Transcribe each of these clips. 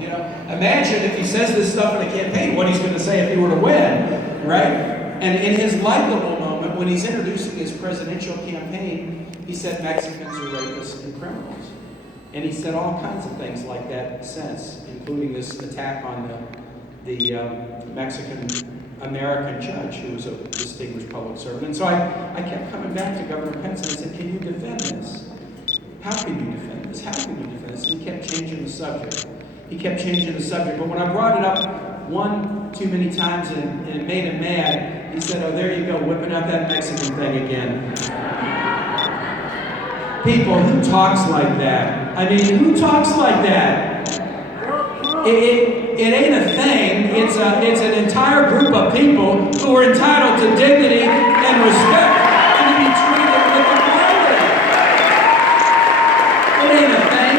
You know, imagine if he says this stuff in a campaign, what he's going to say if he were to win, right? And in his likable moment, when he's introducing his presidential campaign, he said Mexicans are rapists and criminals. And he said all kinds of things like that since, including this attack on the Mexican-American judge who was a distinguished public servant. And so I kept coming back to Governor Pence and I said, can you defend this? How can you defend this? How can you defend this? And he kept changing the subject. But when I brought it up one too many times and it made him mad, he said, oh, there you go, whipping out that Mexican thing again. People, who talks like that? I mean, who talks like that? It ain't a thing. It's an entire group of people who are entitled to dignity and respect and to be treated with equality. It ain't a thing.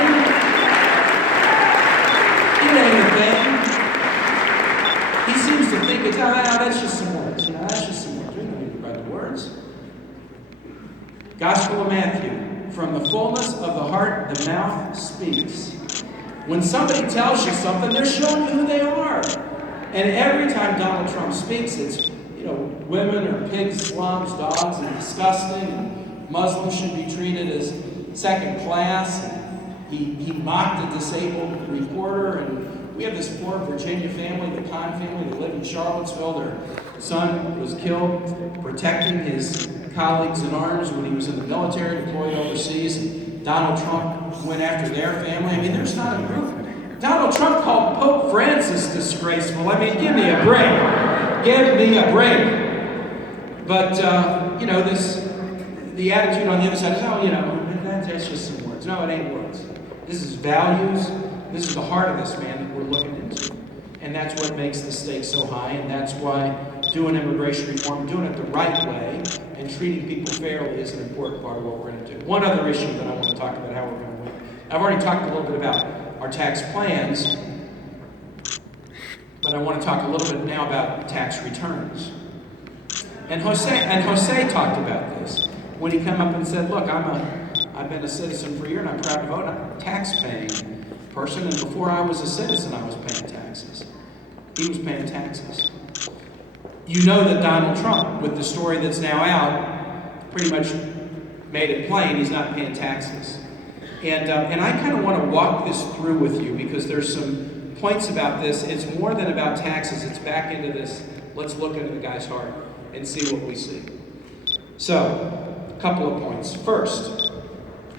He seems to think it's, that's just some words. That's just some words. We don't need to write the words. Gospel of Matthew. From the fullness of the heart, the mouth speaks. When somebody tells you something, they're showing you who they are. And every time Donald Trump speaks, it's, women are pigs, slums, dogs, and disgusting. And Muslims should be treated as second class. He mocked a disabled reporter. And we have this poor Virginia family, the Kaine family, that live in Charlottesville. Their son was killed protecting his colleagues in arms when he was in the military, deployed overseas. Donald Trump went after their family. I mean, there's not a group. Donald Trump called Pope Francis disgraceful. I mean, give me a break. Give me a break. But, the attitude on the other side is, that's just some words. No, it ain't words. This is values. This is the heart of this man that we're looking into. And that's what makes the stakes so high, and that's why doing immigration reform, doing it the right way, and treating people fairly is an important part of what we're going to do. One other issue that I want to talk about, how we're going to win. I've already talked a little bit about our tax plans, but I want to talk a little bit now about tax returns. And Jose talked about this when he came up and said, look, I've been a citizen for a year and I'm proud to vote. I'm a tax-paying person, and before I was a citizen, I was paying taxes. He was paying taxes. You know that Donald Trump, with the story that's now out, pretty much made it plain he's not paying taxes. And I kind of want to walk this through with you because there's some points about this. It's more than about taxes. It's back into this, let's look into the guy's heart and see what we see. So, a couple of points. First,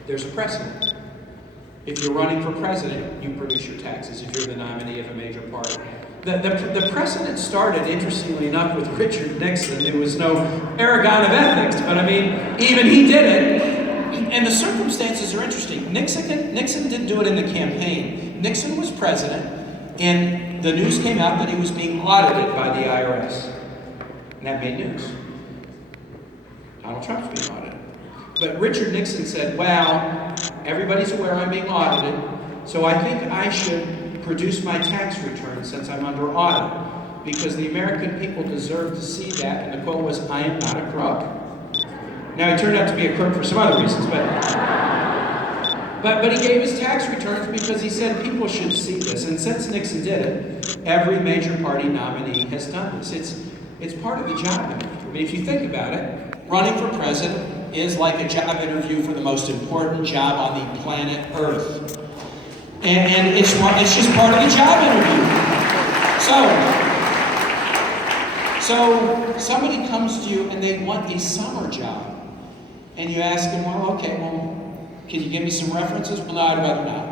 there's a precedent. If you're running for president, you produce your taxes if you're the nominee of a major party. The precedent started, interestingly enough, with Richard Nixon, who was no paragon of ethics, but I mean, even he did it. And the circumstances are interesting. Nixon didn't do it in the campaign. Nixon was president, and the news came out that he was being audited by the IRS. And that made news. Donald Trump's being audited. But Richard Nixon said, well, everybody's aware I'm being audited, so I think I should produce my tax return since I'm under audit, because the American people deserve to see that, and the quote was, I am not a crook. Now, he turned out to be a crook for some other reasons, but he gave his tax returns because he said people should see this, and since Nixon did it, every major party nominee has done this. It's part of the job interview. I mean, if you think about it, running for president is like a job interview for the most important job on the planet Earth. And it's just part of the job interview. So somebody comes to you and they want a summer job. And you ask them, can you give me some references? Well, no, I'd rather not.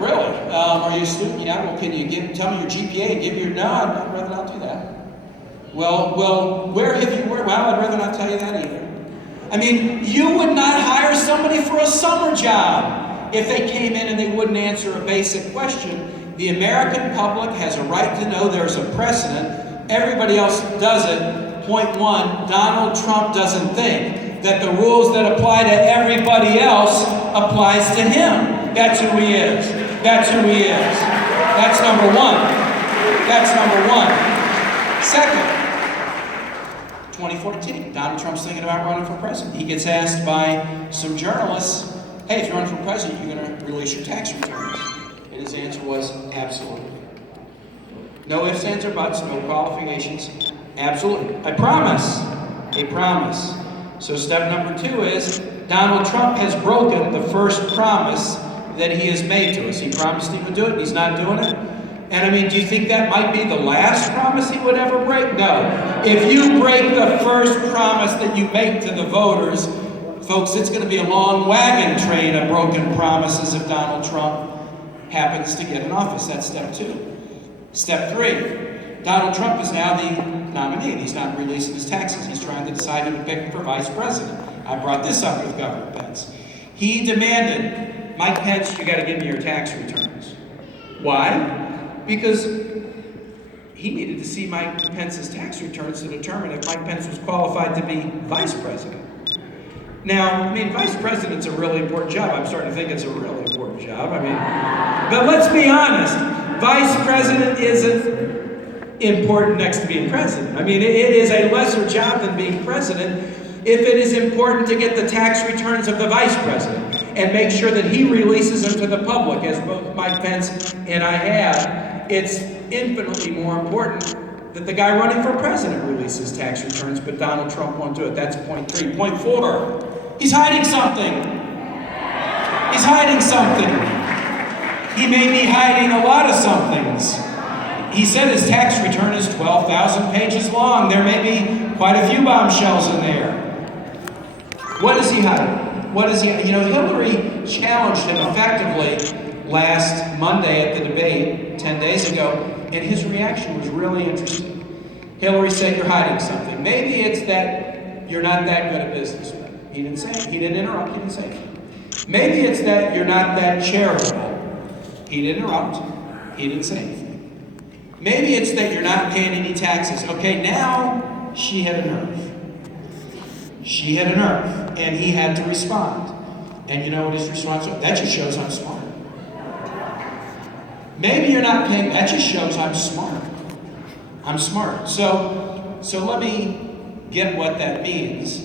Really? Are you a student? Yeah, well, can you tell me your GPA? No, I'd rather not do that. Well, where have you worked? Well, I'd rather not tell you that either. I mean, you would not hire somebody for a summer job if they came in and they wouldn't answer a basic question. The American public has a right to know there's a precedent. Everybody else does it. Point one, Donald Trump doesn't think that the rules that apply to everybody else applies to him. That's who he is. That's who he is. That's number one. That's number one. Second, 2014, Donald Trump's thinking about running for president. He gets asked by some journalists, hey, if you're running for president, you're going to release your tax returns. And His answer was absolutely. No ifs, ands, or buts, no qualifications. Absolutely. I promise. A promise. So step number 2 is Donald Trump has broken the first promise that he has made to us. He promised he would do it, and he's not doing it. And I mean, do you think that might be the last promise he would ever break? No. If you break the first promise that you make to the voters, folks, it's going to be a long wagon train of broken promises if Donald Trump happens to get in office. That's step 2. Step 3, Donald Trump is now the nominee, and he's not releasing his taxes. He's trying to decide who to pick for vice president. I brought this up with Governor Pence. He demanded, Mike Pence, you got to give me your tax returns. Why? Because he needed to see Mike Pence's tax returns to determine if Mike Pence was qualified to be vice president. Now, I mean, vice president's a really important job. I'm starting to think it's a really important job. I mean, but let's be honest. Vice president isn't important next to being president. I mean, it is a lesser job than being president if it is important to get the tax returns of the vice president and make sure that he releases them to the public, as both Mike Pence and I have. It's infinitely more important that the guy running for president releases tax returns, but Donald Trump won't do it. That's point 3. Point 4, he's hiding something. He's hiding something. He may be hiding a lot of somethings. He said his tax return is 12,000 pages long. There may be quite a few bombshells in there. What is he hiding? What is he? You know, Hillary challenged him effectively last Monday at the debate 10 days ago, and his reaction was really interesting. Hillary said, "You're hiding something. Maybe it's that you're not that good at business." He didn't say it. He didn't interrupt. He didn't say it. Maybe it's that you're not that charitable. He didn't interrupt. He didn't say anything. Maybe it's that you're not paying any taxes. Okay, now she had a nerve. She had a nerve, and he had to respond. And you know what his response was? That just shows I'm smart. Maybe you're not paying. That just shows I'm smart. I'm smart. So let me get what that means.